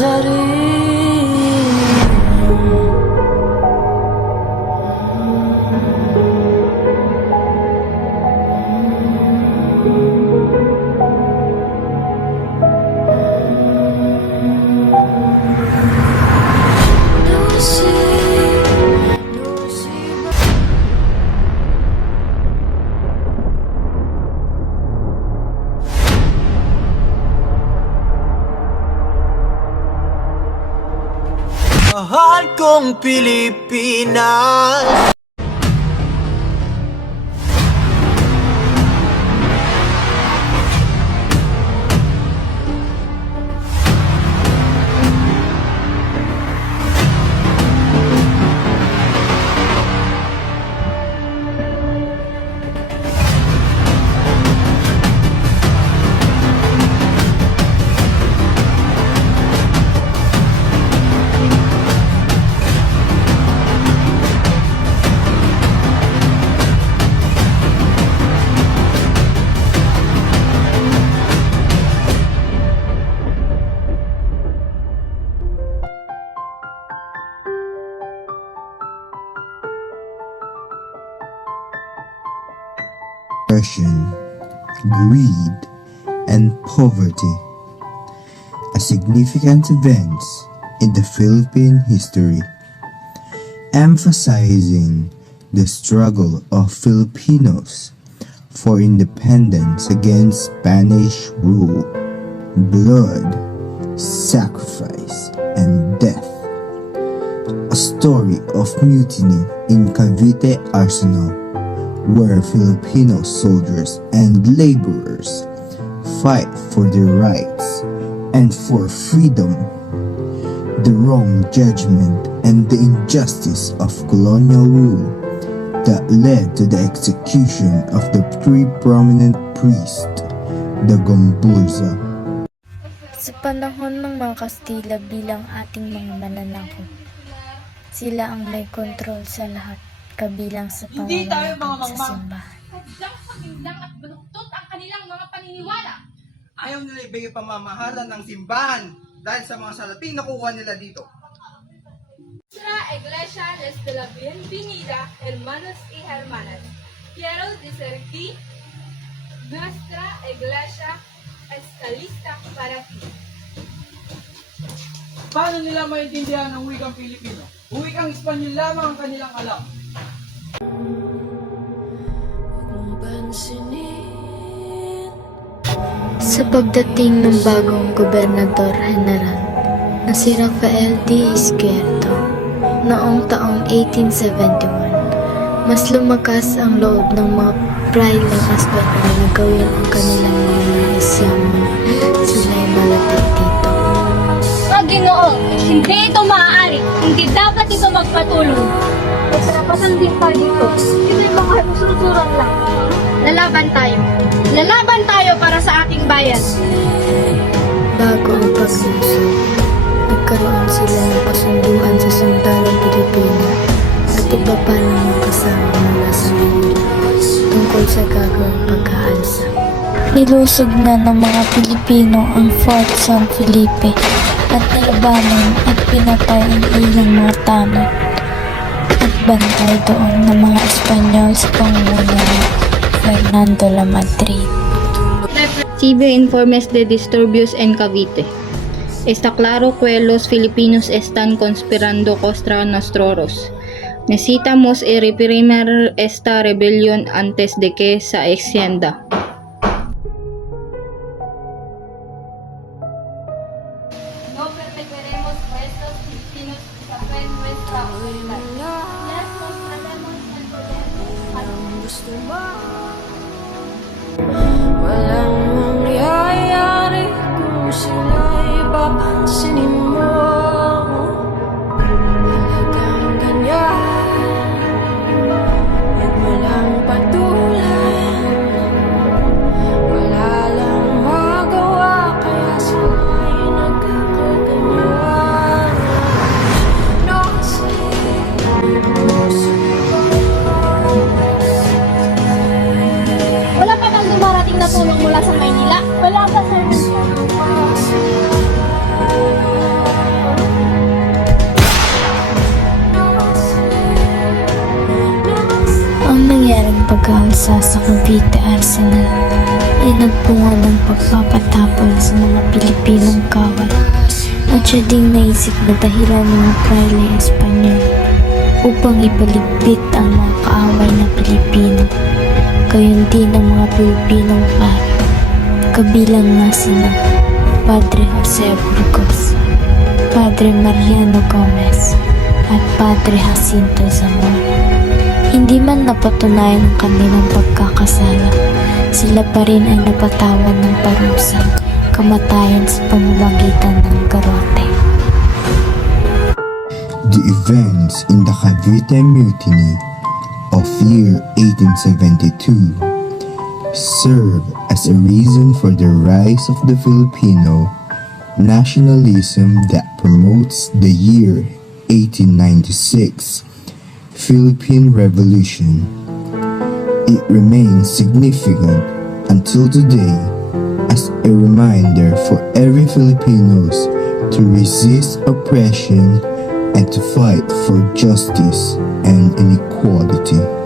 sarili. Mahal kong Pilipinas. Depression, greed, and poverty are significant events in the Philippine history, emphasizing the struggle of Filipinos for independence against Spanish rule, blood, sacrifice, and death. A story of mutiny in Cavite Arsenal, where Filipino soldiers and laborers fight for their rights and for freedom. The wrong judgment and the injustice of colonial rule that led to the execution of the three prominent priests, the Gomburza. Sa panahon ng mga Kastila bilang ating mga mananakop, sila ang may kontrol sa lahat, kabilang sa pamamagitan sa simbahan. Hadlang at baluktot ang kanilang mga paniniwala. Ayaw nila ibigay pamamahala ng simbahan dahil sa mga salapi na kuha nila dito. Nuestra iglesia les de la bienvenida, hermanos y hermanas. Quiero decir que nuestra iglesia está lista para ti. Paano nila maintindihan ang wikang Pilipino? Wikang Espanyol lamang ang kanilang alam. Sa pagdating ng bagong gobernador general na si Rafael D. Izquierdo noong taong 1871, mas lumakas ang loob ng mga praileng Espanyol na gawin ang kanilang mga nais lamang sila'y malapit dito. Panginoon, hindi ito maaari. Hindi dapat ito magpatuloy. May karapatan din tayo dito. Ito'y mga susuran lang. Lalaban tayo. Lalaban tayo para sa ating bayan. Bago ang pagluso, nagkaroon sila ng kasunduan sa sundalong Pilipino at iba pa ng mga kasama mula sa Manila tungkol sa gagawing pag-aalsa. Nilusog na ng mga Pilipino ang Fort San Felipe at naibanan at pinatay ang ilang mga tanod at bantay doon ng mga Espanyol sa pangunguna ni Fernando Lamadrid. Ciberinformes de disturbios en Cavite. Está claro que los filipinos están conspirando contra nosotros. Necesitamos reprimir esta rebelión antes de que se extienda. No permitiremos a estos filipinos desafíen nuestra autoridad. Les mostraremos el poder a Walang mangyayari kung sila'y papansinin mo. Talagang ganyan at walang patulan. Wala lang magawa kaya sila'y nagkakaganyan. No kasi Wala pa bang dumarating na tulong mula sa Maynila? Wala pa, sir. bansa sa Cavite Arsenal ay nagbunga ng pagpapatapon sa mga Pilipinong kawal at siya ding naisip na dahilan ng mga praile Espanyol upang ipaligpit ang mga kaaway na Pilipino. Gayon din ang mga Pilipinong pari, kabilang nga sina Padre Jose Burgos, Padre Mariano Gomez, at Padre Jacinto Zamora. Hindi man napatunayan ang kanilang pagkakasala, sila pa rin ay napatawan ng parusang kamatayan sa pamamagitan ng garrote. The events in the Cavite Mutiny of year 1872 serve as a reason for the rise of the Filipino nationalism that promotes the year 1896 Philippine Revolution. It remains significant until today as a reminder for every Filipinos to resist oppression and to fight for justice and inequality.